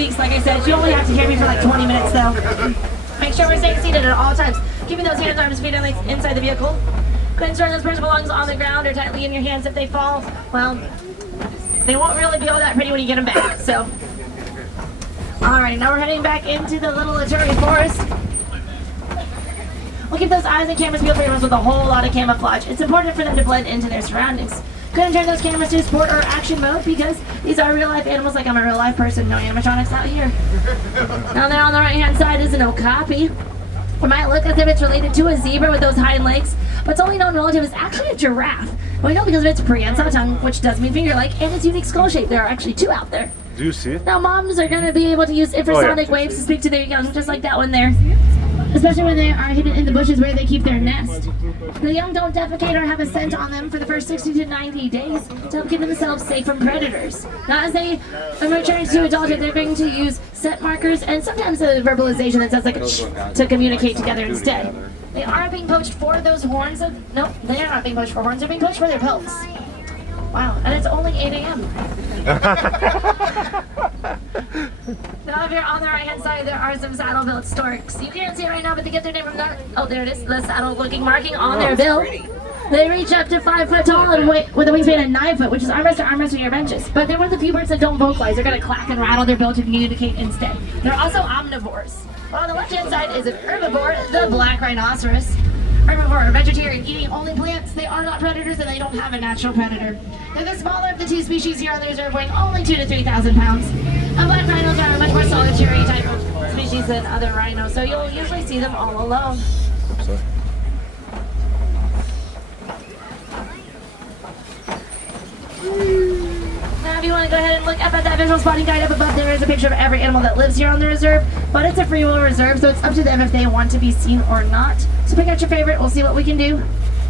squeaks. Like I said, you only have to hear me for like 20 minutes though. Make sure we're staying seated at all times. Keeping those hands, arms, feet, and legs inside the vehicle. Go ahead and store those personal belongings on the ground or tightly in your hands. If they fall, well, they won't really be all that pretty when you get them back. So, alright, now we're heading back into the little Aturi forest. We'll keep those eyes and cameras peeled for animals with a whole lot of camouflage. It's important for them to blend into their surroundings. Go ahead and turn those cameras to sport or action mode because these are real life animals like I'm a real life person. No animatronics out here. Now there on the right hand side is an okapi. It might look as if it's related to a zebra with those hind legs, but its only known relative is actually a giraffe. We know because of its prehensile tongue, which does mean finger-like, and its unique skull shape. There are actually two out there. Do you see it? Now moms are going to be able to use infrasonic waves to speak to their young, just like that one there. Especially when they are hidden in the bushes where they keep their nest. The young don't defecate or have a scent on them for the first 60 to 90 days to help keep themselves safe from predators. Now as they return to adulthood, they're going to use scent markers and sometimes a verbalization that sounds like a ch to communicate together instead. They are being poached for those horns of... Nope, they are not being poached for horns, they're being poached for their pelts. Wow, and it's only 8 a.m. Now if you're on the right hand side, there are some saddle-built storks. You can't see it right now, but they get their name from that. Oh, there it is, the saddle-looking marking on their bill. They reach up to 5 foot tall and weight with a wingspan of 9 foot, which is armrest to armrest with your benches. But they're one of the few birds that don't vocalize. They're going to clack and rattle their bill to communicate instead. They're also omnivores. On the left hand side is an herbivore, the black rhinoceros. Herbivore, vegetarian, eating only plants. They are not predators and they don't have a natural predator. They're the smaller of the two species here on the reserve, weighing only 2,000 to 3,000 pounds. And black rhinos are a much more solitary type of species than other rhinos, so you'll usually see them all alone. Now if you want to go ahead and look up at that visual spotting guide up above, there is a picture of every animal that lives here on the reserve, but it's a free will reserve, so it's up to them if they want to be seen or not. So pick out your favorite, we'll see what we can do,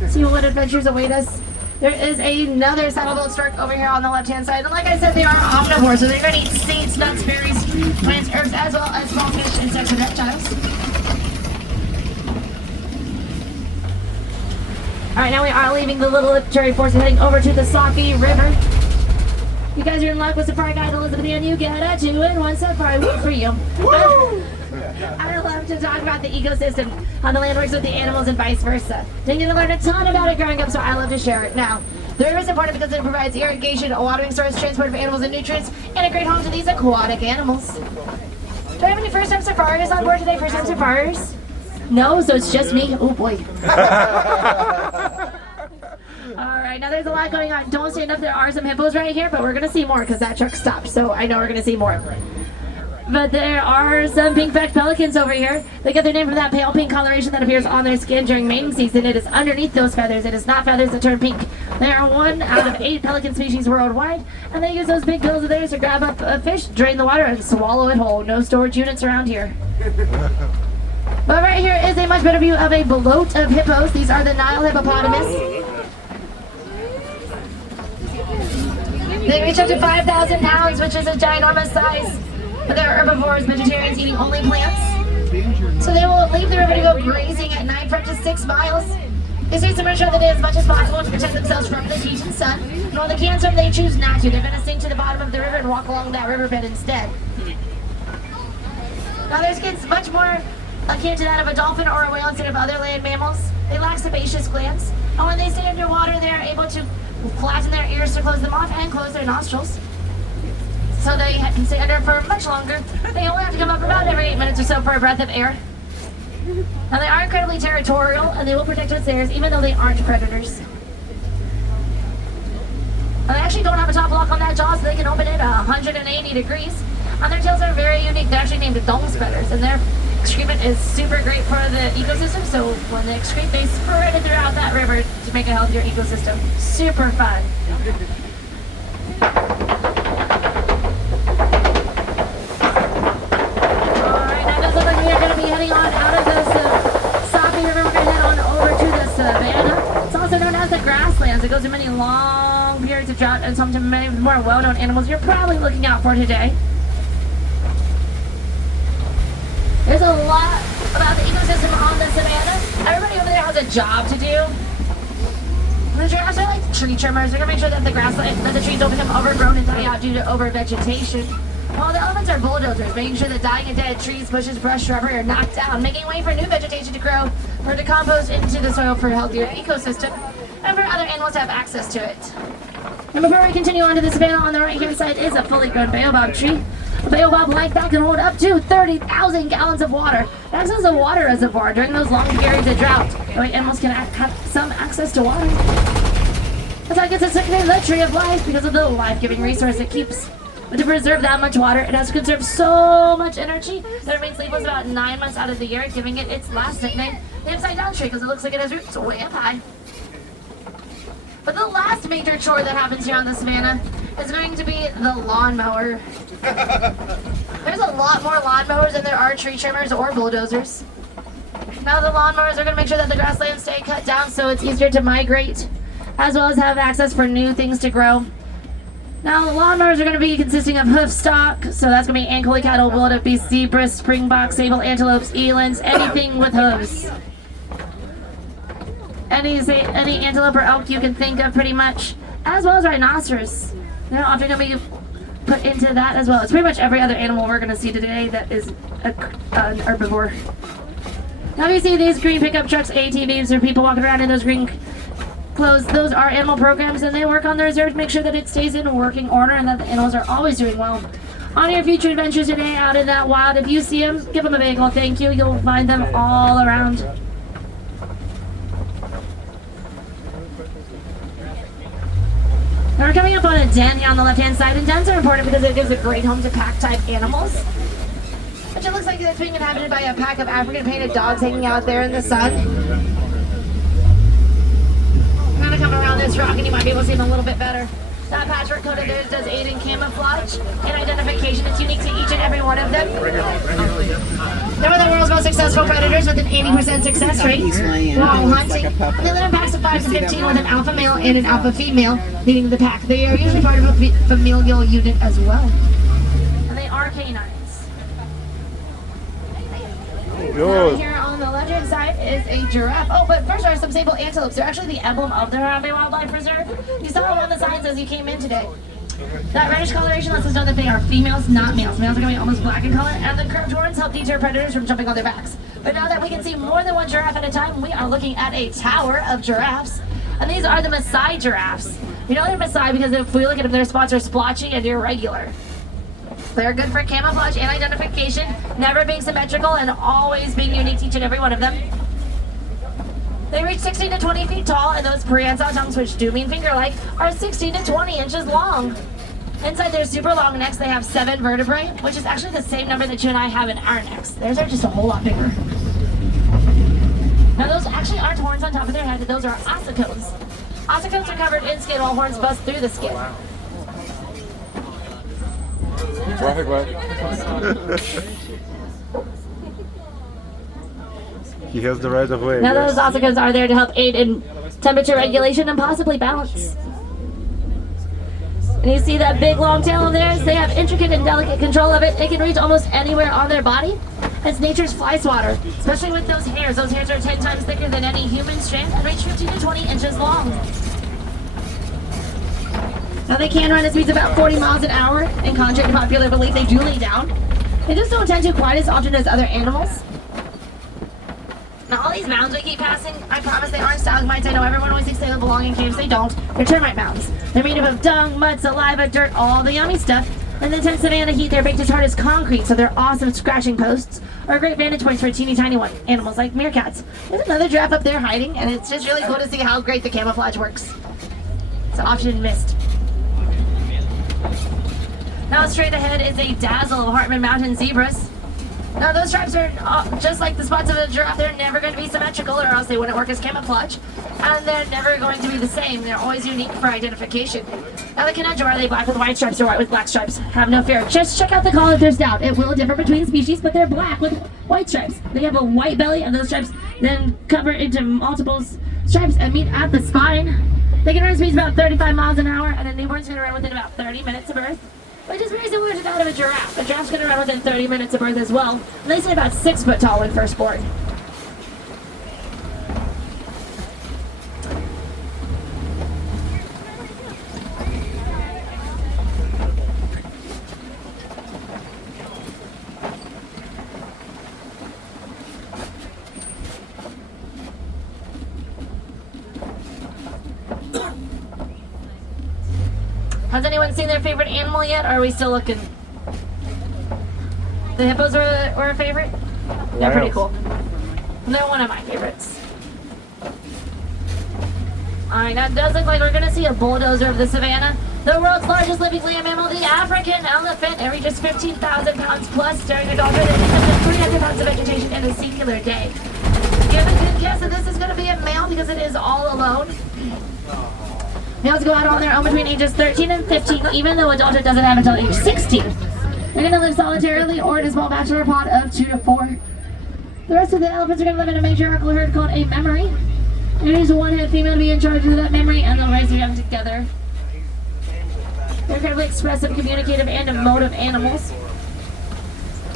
see what adventures await us. There is another saddle-built stork over here on the left-hand side, and like I said, they are omnivores, so they're going to eat seeds, nuts, berries, plants, herbs, as well as small fish, insects, and reptiles. Alright, now we are leaving the little Aturi forest and heading over to the Safi River. You guys are in luck with Safari Guide Elizabeth, and you get a 2-in-1 safari. Woo for you. I love to talk about the ecosystem, how the land works with the animals and vice versa. Didn't get to learn a ton about it growing up, so I love to share it. Now, the river is important because it provides irrigation, a watering source, transport of animals and nutrients, and a great home to these aquatic animals. Do I have any first-time safaris on board today? First-time safaris? No, so it's just me? Oh boy. Alright, now there's a lot going on. Don't stand up, there are some hippos right here, but we're going to see more because that truck stopped, so I know we're going to see more. But there are some pink-backed pelicans over here. They get their name from that pale pink coloration that appears on their skin during mating season. It is underneath those feathers. It is not feathers that turn pink. They are 1 out of 8 pelican species worldwide, and they use those big bills of theirs to grab up a fish, drain the water, and swallow it whole. No storage units around here. But right here is a much better view of a bloat of hippos. These are the Nile hippopotamus. They reach up to 5,000 pounds, which is a ginormous size. But they're herbivores, vegetarians, eating only plants. So they will leave the river to go grazing at night for up to 6 miles. They stay submerged throughout the day as much as possible to protect themselves from the heat and sun. And when they can swim, they choose not to. They're going to sink to the bottom of the river and walk along that riverbed instead. Now their skin's much more akin to that of a dolphin or a whale instead of other land mammals. They lack sebaceous glands. And when they stay underwater, they are able to flatten their ears to close them off and close their nostrils. So they can stay under for much longer. They only have to come up about every 8 minutes or so for a breath of air. Now they are incredibly territorial and they will protect what's theirs even though they aren't predators. And they actually don't have a top lock on that jaw so they can open it 180 degrees. And their tails are very unique. They're actually named dong spreaders and their excrement is super great for the ecosystem. So when they excrete, they spread it throughout that river to make a healthier ecosystem. Super fun. Heading on out of this Safi River, we're going to head on over to the Savannah. It's also known as the grasslands. It goes through many long periods of drought and some to many more well-known animals you're probably looking out for today. There's a lot about the ecosystem on the Savannah. Everybody over there has a job to do. The giraffes are like tree trimmers. They're going to make sure that the grassland, that the trees don't become overgrown and die out due to overvegetation. While the elephants are bulldozers, making sure that dying and dead trees, bushes, brush, shrubbery are knocked down, making way for new vegetation to grow or to compost into the soil for a healthier ecosystem and for other animals to have access to it. And before we continue on to the savannah, on the right-hand side is a fully grown baobab tree. A baobab like that can hold up to 30,000 gallons of water. It acts as a water reservoir during those long periods of drought. That way animals can have some access to water. That's why it gets its nickname the Tree of Life, because of the life-giving resource it keeps. But to preserve that much water, it has to conserve so much energy that it remains leafless about 9 months out of the year, giving it its last nickname, the upside-down tree, because it looks like it has roots way up high. But the last major chore that happens here on the savannah is going to be the lawnmower. There's a lot more lawnmowers than there are tree trimmers or bulldozers. Now the lawnmowers are going to make sure that the grasslands stay cut down so it's easier to migrate, as well as have access for new things to grow. Now the lawnmowers are going to be consisting of hoof stock, so that's going to be Ankole cattle, wildebeest, zebras, springboks, sable antelopes, elands, anything with hooves. Any antelope or elk you can think of pretty much, as well as rhinoceros. They're often going to be put into that as well. It's pretty much every other animal we're going to see today that is an herbivore. Now you see these green pickup trucks, ATVs, or people walking around in those green clothes. Those are animal programs, and they work on the reserve to make sure that it stays in working order and that the animals are always doing well. On your future adventures today out in that wild, if you see them, give them a big old thank you. You'll find them all around. Now we're coming up on a den here on the left-hand side, and dens are important because it gives a great home to pack-type animals. Which it looks like it's being inhabited by a pack of African-painted dogs hanging out there in the sun. I'm going to come around this rock and you might be able to see them a little bit better. That patchwork coat of theirs does aid in camouflage and identification. It's unique to each and every one of them. They're one of the world's most successful predators with an 80% success rate while hunting. And they live in packs of 5 to 15 with an alpha male and an alpha female leading the pack. They are usually part of a familial unit as well. And they are canines. Here on the left-hand side is a giraffe. Oh, but first are some sable antelopes. They're actually the emblem of the Harambe Wildlife Reserve. You saw them on the signs as you came in today. That reddish coloration lets us know that they are females, not males. Males are going to be almost black in color, and the curved horns help deter predators from jumping on their backs. But now that we can see more than one giraffe at a time, we are looking at a tower of giraffes. And these are the Maasai giraffes. You know they're Maasai because if we look at them, their spots are splotchy and irregular. They're good for camouflage and identification, never being symmetrical and always being unique to each and every one of them. They reach 16 to 20 feet tall, and those prehensile tongues, which do mean finger-like, are 16 to 20 inches long. Inside their super long necks, they have 7 vertebrae, which is actually the same number that you and I have in our necks. Theirs are just a whole lot bigger. Now those actually aren't horns on top of their head, those are ossicones. Ossicones are covered in skin while horns bust through the skin. Traffic light. He has the right of way. Now those ossicones are there to help aid in temperature regulation and possibly balance. And you see that big long tail of theirs? They have intricate and delicate control of it. They can reach almost anywhere on their body. It's nature's fly swatter, especially with those hairs. Those hairs are 10 times thicker than any human strand and reach 15 to 20 inches long. Now they can run at speeds of about 40 miles an hour, and contrary to popular belief, they do lay down. They just don't tend to quite as often as other animals. Now all these mounds we keep passing, I promise they aren't stalagmites. I know everyone always thinks they belong in caves. They don't. They're termite mounds. They're made up of dung, mud, saliva, dirt, all the yummy stuff. And in the intense savannah heat, they're baked as hard as concrete, so they're awesome scratching posts or great vantage points for teeny tiny animals like meerkats. There's another giraffe up there hiding, and it's just really cool to see how great the camouflage works. It's often missed. Now straight ahead is a dazzle of Hartman Mountain zebras. Now those stripes are just like the spots of a giraffe. They're never going to be symmetrical or else they wouldn't work as camouflage. And they're never going to be the same. They're always unique for identification. Now the Kilimanjaro, are they black with white stripes or white with black stripes? Have no fear. Just check out the collar if there's doubt. It will differ between species, but they're black with white stripes. They have a white belly, and those stripes then cover into multiple stripes and meet at the spine. They can run speeds about 35 miles an hour, and a newborn's going to run within about 30 minutes of birth, which is very similar to that of a giraffe. A giraffe's going to run within 30 minutes of birth as well. And they say about 6 foot tall when first born. Has anyone seen their favorite animal yet, or are we still looking? The hippos were a favorite? They're pretty cool. They're one of my favorites. Alright, now it does look like we're going to see a bulldozer of the savannah. The world's largest living land mammal, the African elephant. It reaches 15,000 pounds plus during adulthood and takes up to 300 pounds of vegetation in a singular day. You have a good guess that this is going to be a male because it is all alone. Males go out on their own between ages 13 and 15, even though adulthood doesn't have until age 16. They're going to live solitarily or in a small bachelor pod of 2 to 4. The rest of the elephants are going to live in a matriarchal herd called a memory. There is one head female to be in charge of that memory, and they'll raise their young together. They're incredibly expressive, communicative, and emotive animals.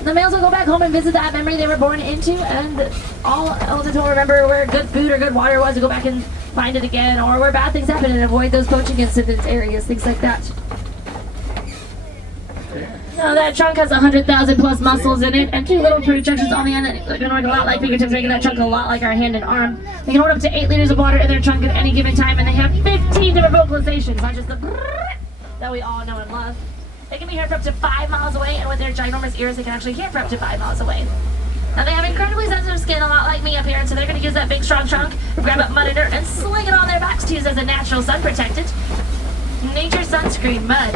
The males will go back home and visit that memory they were born into, and all elephants will remember where good food or good water was to go back and find it again, or where bad things happen and avoid those poaching incidents areas, things like that. Now that trunk has 100,000 plus muscles in it, and 2 little projections on the end that are going to work a lot like fingertips, making that trunk a lot like our hand and arm. They can hold up to 8 liters of water in their trunk at any given time, and they have 15 different vocalizations, not just the that we all know and love. They can be heard for up to 5 miles away, and with their ginormous ears, they can actually hear for up to 5 miles away. Now they have incredibly sensitive skin, a lot like me up here, and so they're going to use that big strong trunk, grab up mud and dirt, and sling it on their backs to use as a natural sun protectant. Nature sunscreen, mud.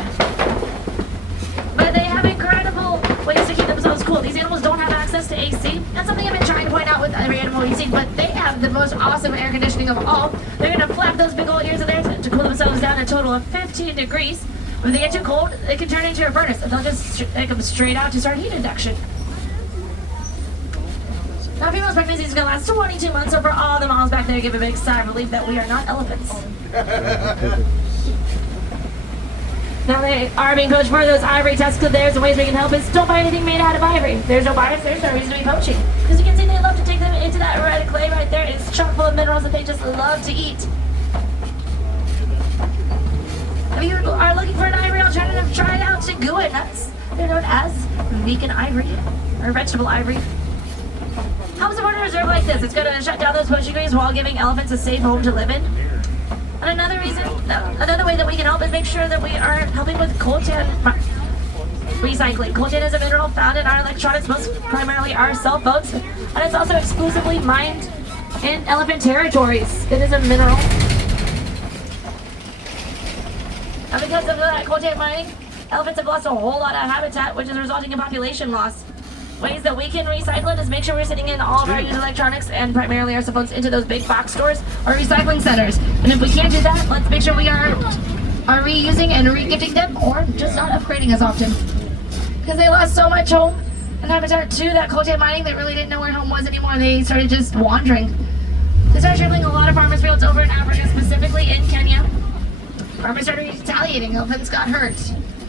But they have incredible ways to keep themselves cool. These animals don't have access to AC. That's something I've been trying to point out with every animal we've seen, but they have the most awesome air conditioning of all. They're going to flap those big old ears of theirs to cool themselves down a total of 15 degrees. When they get too cold, they can turn into a furnace, and they'll just take them straight out to start heat induction. Now, female's pregnancy is going to last 22 months, so for all the moms back there, give a big sigh of relief that we are not elephants. Now they are being poached for those ivory tusks of theirs, and ways we can help is don't buy anything made out of ivory. There's no buyers, there's no reason to be poaching. Because you can see they love to take them into that red clay right there. It's chock full of minerals that they just love to eat. If you are looking for an ivory alternative, try out Chigua nuts. They're known as vegan ivory, or vegetable ivory. Helps support a reserve like this. It's going to shut down those poaching greens while giving elephants a safe home to live in. And another way that we can help is make sure that we are helping with coltan recycling. Coltan is a mineral found in our electronics, most primarily our cell phones, and it's also exclusively mined in elephant territories. It is a mineral. And because of that coltan mining, elephants have lost a whole lot of habitat, which is resulting in population loss. Ways that we can recycle it is make sure we're sending in all of our used electronics and primarily our cell phones into those big box stores or recycling centers. And if we can't do that, let's make sure we are reusing and re-gifting them or just not upgrading as often. Because they lost so much home and habitat to that coltan mining, they really didn't know where home was anymore. They started just wandering. They started tripling a lot of farmers' fields over in Africa, specifically in Kenya. Farmers started retaliating, elephants got hurt.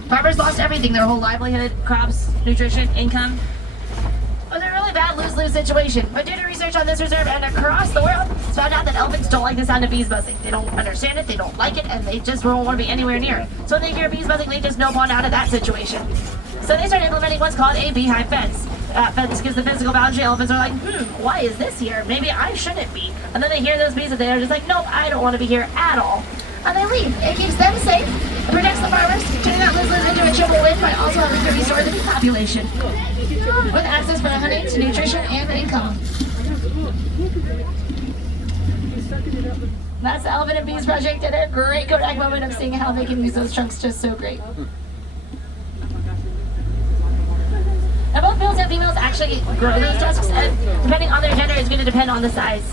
Farmers lost everything, their whole livelihood, crops, nutrition, income. It was a really bad lose-lose situation. But due to research on this reserve and across the world, it's found out that elephants don't like the sound of bees buzzing. They don't understand it, they don't like it, and they just don't want to be anywhere near it. So when they hear bees buzzing, they just nope on out of that situation. So they started implementing what's called a beehive fence. Fence gives the physical boundary. Elephants are like, why is this here? Maybe I shouldn't be. And then they hear those bees and they're just like, nope, I don't want to be here at all. And they leave. It keeps them safe. It protects the farmers, turning that lose-lose into a triple win by also helping to restore the bee population. With access for honey to nutrition and income. That's the Elephant and Bees Project and a great Kodak moment of seeing how they can use those trunks just so great. Now both males and females actually grow those tusks, and depending on their gender, it's going to depend on the size.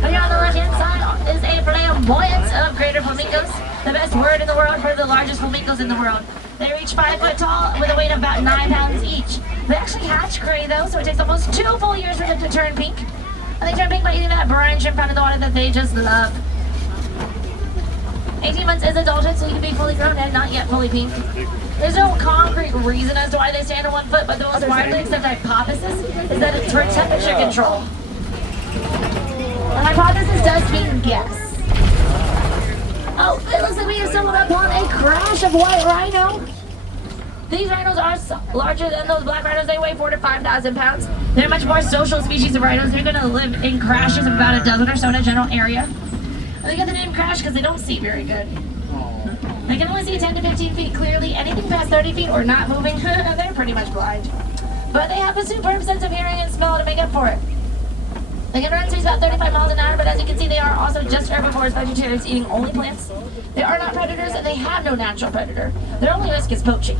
But here on the left-hand side is a flamboyance of greater flamingos, the best word in the world for the largest flamingos in the world. They reach 5 foot tall with a weight of about 9 pounds each. They actually hatch gray though, so it takes almost 2 full years for them to turn pink. And they turn pink by eating that brine shrimp found in the water that they just love. 18 months is adulthood, so you can be fully grown and not yet fully pink. There's no concrete reason as to why they stand on 1 foot, but the most widely accepted hypothesis is that it's for temperature control. The hypothesis does mean guess. Oh, it looks like we have stumbled upon a crash of white rhino. These rhinos are larger than those black rhinos. They weigh 4,000 to 5,000 pounds. They're a much more social species of rhinos. They're going to live in crashes of about a dozen or so in a general area. And they get the name crash because they don't see very good. They can only see 10 to 15 feet clearly. Anything past 30 feet or not moving, they're pretty much blind. But they have a superb sense of hearing and smell to make up for it. They can run speeds about 35 miles an hour, but as you can see, they are also just herbivores, vegetarians, eating only plants. They are not predators, and they have no natural predator. Their only risk is poaching.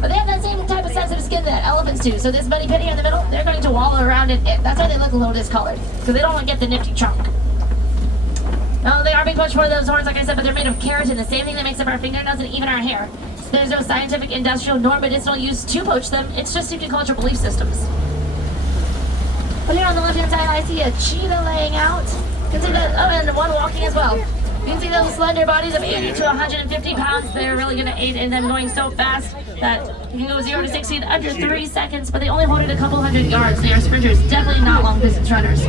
But they have that same type of sensitive skin that elephants do. So this buddy pitty in the middle, they're going to wallow around in it. That's why they look a little discolored, because they don't want to get the nifty chunk. No, they are being poached for those horns, like I said, but they're made of keratin, the same thing that makes up our fingernails and even our hair. So there's no scientific, industrial, nor medicinal use to poach them. It's just due to cultural belief systems. But here on the left-hand side, I see a cheetah laying out. You can see that, oh, and one walking as well. You can see those slender bodies of 80 to 150 pounds. They're really going to aid in them going so fast that you can go 0 to 60 in under 3 seconds, but they only hold it a couple hundred yards. They are sprinters, definitely not long-distance runners.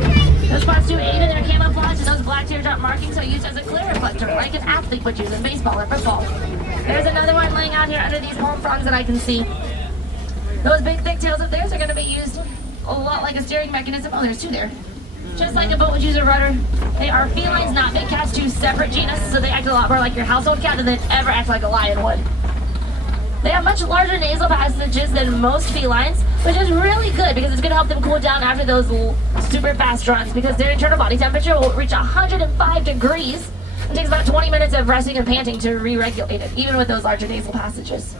Those spots do aid in their camouflage, and those black teardrop markings are used as a clear reflector, like an athlete would use in baseball or football. There's another one laying out here under these palm frogs that I can see. Those big, thick tails of theirs are going to be used a lot like a steering mechanism. Oh, there's two there. Just like a boat would use a rudder. They are felines, not big cats, two separate genus, so they act a lot more like your household cat than they ever act like a lion would. They have much larger nasal passages than most felines, which is really good because it's going to help them cool down after those super fast runs, because their internal body temperature will reach 105 degrees. It takes about 20 minutes of resting and panting to re-regulate it, even with those larger nasal passages.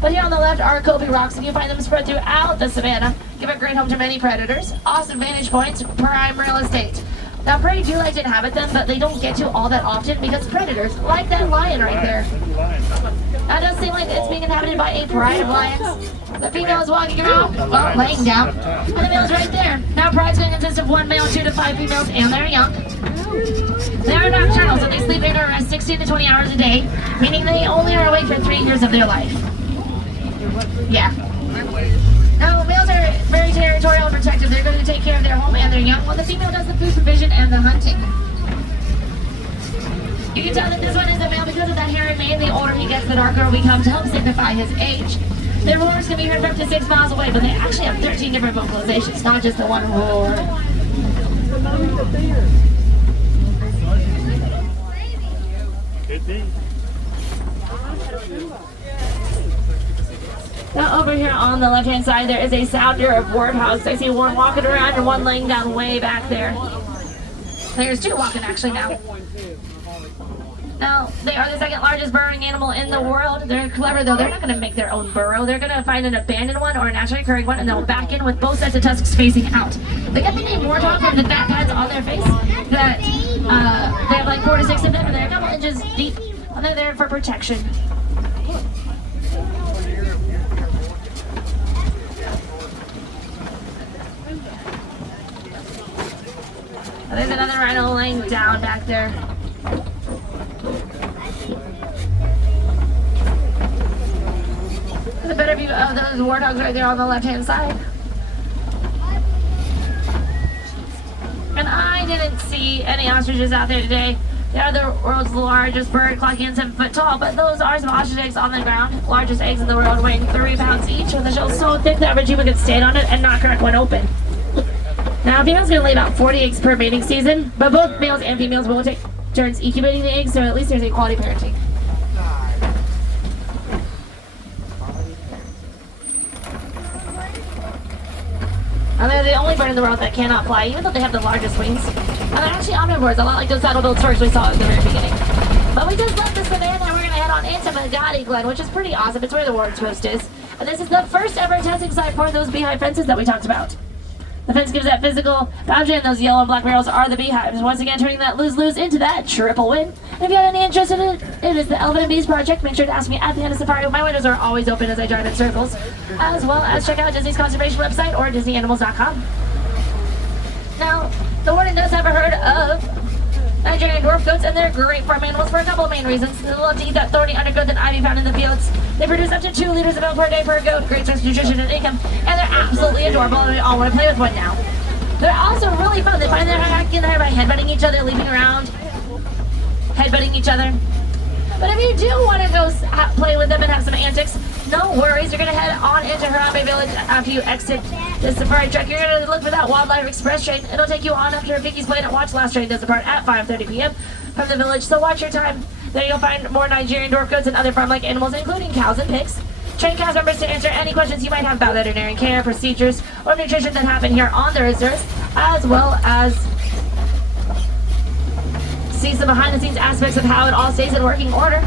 But here on the left are Kobe rocks, and you find them spread throughout the savannah. Give a great home to many predators. Awesome vantage points, prime real estate. Now, prey do like to inhabit them, but they don't get to all that often because predators, like that lion right there. Now, it does seem like it's being inhabited by a pride of lions. The female is walking around, well, laying down, and the male is right there. Now, pride's going to consist of 1 male, 2 to 5 females, and they're young. They are nocturnal, so they sleep in or rest 16 to 20 hours a day, meaning they only are awake for 3 years of their life. Yeah. Now, males are very territorial and protective. They're going to take care of their home and their young, while the female does the food provision and the hunting. You can tell that this one is a male because of that hairy mane. The older he gets, the darker it becomes to help signify his age. Their roars can be heard from up to 6 miles away, but they actually have 13 different vocalizations, not just the one roar. Now over here on the left-hand side, there is a sounder of warthogs. I see one walking around and one laying down way back there. There's two walking actually now. Now, they are the second largest burrowing animal in the world. They're clever though. They're not going to make their own burrow. They're going to find an abandoned one or a naturally occurring one, and they'll back in with both sets of tusks facing out. They get the name warthog from the fat pads on their face. That they have like 4 to 6 of them, and they're a couple inches deep, and they're there for protection. There's another rhino laying down back there. There's a better view of those warthogs right there on the left-hand side. And I didn't see any ostriches out there today. They are the world's largest bird, clocking in 7 foot tall, but those are some ostrich eggs on the ground. Largest eggs in the world, weighing 3 pounds each, with the shell so thick that average human could stand on it and not crack one open. Now, females going to lay about 40 eggs per mating season, but both males and females will take turns incubating the eggs, so at least there's equality parenting. And they're the only bird in the world that cannot fly, even though they have the largest wings. And they're actually omnivores, a lot like those saddle-billed storks we saw at the very beginning. But we just left the savannah and we're going to head on into Magadi Glen, which is pretty awesome. It's where the Warren's Post is. And this is the first ever testing site for those beehive fences that we talked about. The fence gives that physical boundary, and those yellow and black barrels are the beehives. Once again, turning that lose-lose into that triple win. And if you have any interest in it, it is the Elephant and Bees Project. Make sure to ask me at the end of Safari. My windows are always open as I drive in circles. As well as check out Disney's conservation website or DisneyAnimals.com. Now, the warden does have a herd of Nigerian dwarf goats, and they're great farm animals for a couple of main reasons. They love to eat that thorny undergrowth and ivy found in the fields. They produce up to 2 liters of milk per day per goat, great source of nutrition and income, and they're absolutely adorable, and we all want to play with one now. They're also really fun. They find their hacking there by headbutting each other, leaping around, headbutting each other. But if you do want to go play with them and have some antics, no worries. You're going to head on into Harambe Village after you exit the safari truck. You're going to look for that Wildlife Express train. It'll take you on after Vicky's Planet Watch Last train does depart at 5:30 p.m. from the village. So watch your time There you'll find more Nigerian dwarf goats and other farm-like animals, including cows and pigs. Train cast members to answer any questions you might have about veterinary care, procedures, or nutrition that happen here on the reserves, as well as see some behind-the-scenes aspects of how it all stays in working order.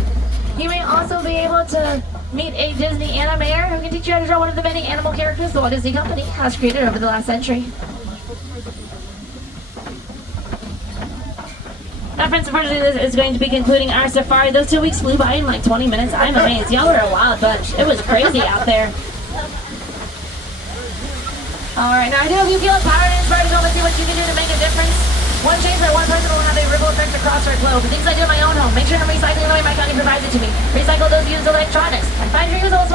You may also be able to meet a Disney animator who can teach you how to draw one of the many animal characters the Walt Disney Company has created over the last century. Now, friends, unfortunately, this is going to be concluding our safari. Those 2 weeks flew by in like 20 minutes. I'm amazed. Y'all were a wild bunch. It was crazy out there. Alright, now I do hope you feel empowered and inspired to go and see what you can do to make a difference. One change by one person will have a ripple effect across our globe. The things I do in my own home, make sure I'm recycling the way my company provides it to me. Recycle those used electronics. I find reusable